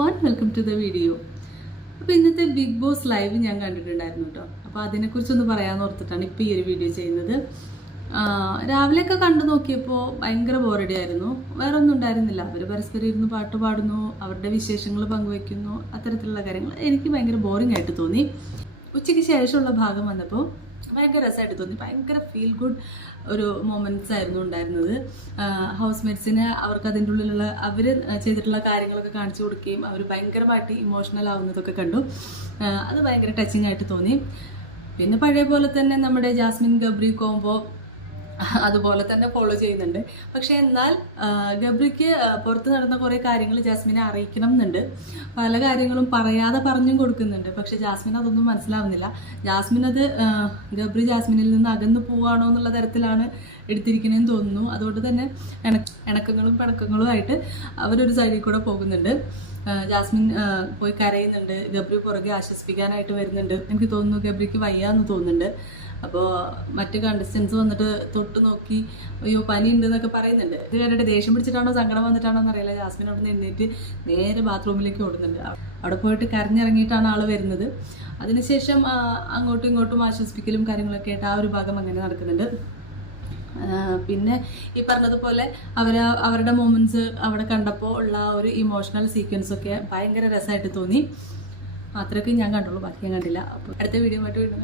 everyone, welcome to the video. അപ്പോൾ ഇന്നത്തെ big boss live ഞാൻ കണ്ടിട്ടുണ്ടായിരുന്നു കേട്ടോ. അപ്പോൾ അതിനെക്കുറിച്ചൊന്ന് പറയാമെന്ന് ഓർത്തിട്ടാണ് ഇപ്പോൾ ഈ ഒരു വീഡിയോ ചെയ്യുന്നത്. രാവിലെയൊക്കെ കണ്ടു നോക്കിയപ്പോൾ ഭയങ്കര ബോറടി ആയിരുന്നു. വേറെ ഒന്നും ഉണ്ടായിരുന്നില്ല. അവർ പരസ്പരം ഇരുന്ന് പാട്ട് പാടുന്നു, അവരുടെ വിശേഷങ്ങൾ പങ്കുവയ്ക്കുന്നു, അത്തരത്തിലുള്ള കാര്യങ്ങൾ എനിക്ക് ഭയങ്കര ബോറിംഗ് ആയിട്ട് തോന്നി. ഉച്ചയ്ക്ക് ശേഷമുള്ള ഭാഗം വന്നപ്പോൾ ഭയങ്കര രസമായിട്ട് തോന്നി. ഭയങ്കര ഫീൽ ഗുഡ് ഒരു മൊമെൻറ്റ്സ് ആയിരുന്നു ഉണ്ടായിരുന്നത്. ഹൗസ് മേറ്റ്സിന് അവർക്ക് അതിൻ്റെ ഉള്ളിലുള്ള അവർ ചെയ്തിട്ടുള്ള കാര്യങ്ങളൊക്കെ കാണിച്ചു കൊടുക്കുകയും അവർ ഭയങ്കരമായിട്ട് ഇമോഷണൽ ആവുന്നതൊക്കെ കണ്ടു. അത് ഭയങ്കര ടച്ചിങ് ആയിട്ട് തോന്നി. പിന്നെ പഴയ പോലെ തന്നെ നമ്മുടെ ജാസ്മിൻ ഗബ്രി കോംബോ അതുപോലെ തന്നെ ഫോളോ ചെയ്യുന്നുണ്ട്. പക്ഷെ എന്നാൽ ഗബ്രിക്ക് പുറത്ത് നടന്ന കുറേ കാര്യങ്ങൾ ജാസ്മിനെ അറിയിക്കണം എന്നുണ്ട്. പല കാര്യങ്ങളും പറയാതെ പറഞ്ഞും കൊടുക്കുന്നുണ്ട്. പക്ഷെ ജാസ്മിൻ അതൊന്നും മനസ്സിലാവുന്നില്ല. ജാസ്മിൻ അത് ഗബ്രി ജാസ്മിനിൽ നിന്ന് അകന്നു പോവുകയാണോ എന്നുള്ള തരത്തിലാണ് എടുത്തിരിക്കണമെന്ന് തോന്നുന്നു. അതുകൊണ്ട് തന്നെ ഇണക്കങ്ങളും പിണക്കങ്ങളും ആയിട്ട് അവരൊരു സൈഡിൽ കൂടെ പോകുന്നുണ്ട്. ജാസ്മിൻ പോയി കരയുന്നുണ്ട്. ഗബ്രി പുറകെ ആശ്വസിപ്പിക്കാനായിട്ട് വരുന്നുണ്ട്. എനിക്ക് തോന്നുന്നു ഗബ്രിക്ക് വയ്യാന്ന് തോന്നുന്നുണ്ട്. അപ്പോൾ മറ്റ് കണ്ടസ്റ്റൻസ് വന്നിട്ട് തൊട്ട് നോക്കി അയ്യോ പനി ഉണ്ട് എന്നൊക്കെ പറയുന്നുണ്ട്. ഇത് കണ്ടിട്ട് ദേഷ്യം പിടിച്ചിട്ടാണോ സങ്കടം വന്നിട്ടാണോ എന്നറിയില്ല. ജാസ്മിൻ അവിടെ നിന്ന് എഴുന്നേറ്റ് നേരെ ബാത്റൂമിലേക്ക് ഓടുന്നുണ്ട്. അവിടെ പോയിട്ട് കരഞ്ഞിറങ്ങിയിട്ടാണ് ആൾ വരുന്നത്. അതിനുശേഷം അങ്ങോട്ടും ഇങ്ങോട്ടും ആശ്വസിപ്പിക്കലും കാര്യങ്ങളൊക്കെ ആയിട്ട് ആ ഒരു ഭാഗം അങ്ങനെ നടക്കുന്നുണ്ട്. പിന്നെ ഈ പറഞ്ഞതുപോലെ അവരുടെ മൊമെൻറ്റ്സ് അവിടെ കണ്ടപ്പോൾ ഉള്ള ഒരു ഇമോഷണൽ സീക്വൻസൊക്കെ ഭയങ്കര രസമായിട്ട് തോന്നി. അത്രയൊക്കെ ഞാൻ കണ്ടുള്ളൂ, ബാക്കി ഞാൻ കണ്ടില്ല. അപ്പോൾ അടുത്ത വീഡിയോ ആയിട്ട് വീണ്ടും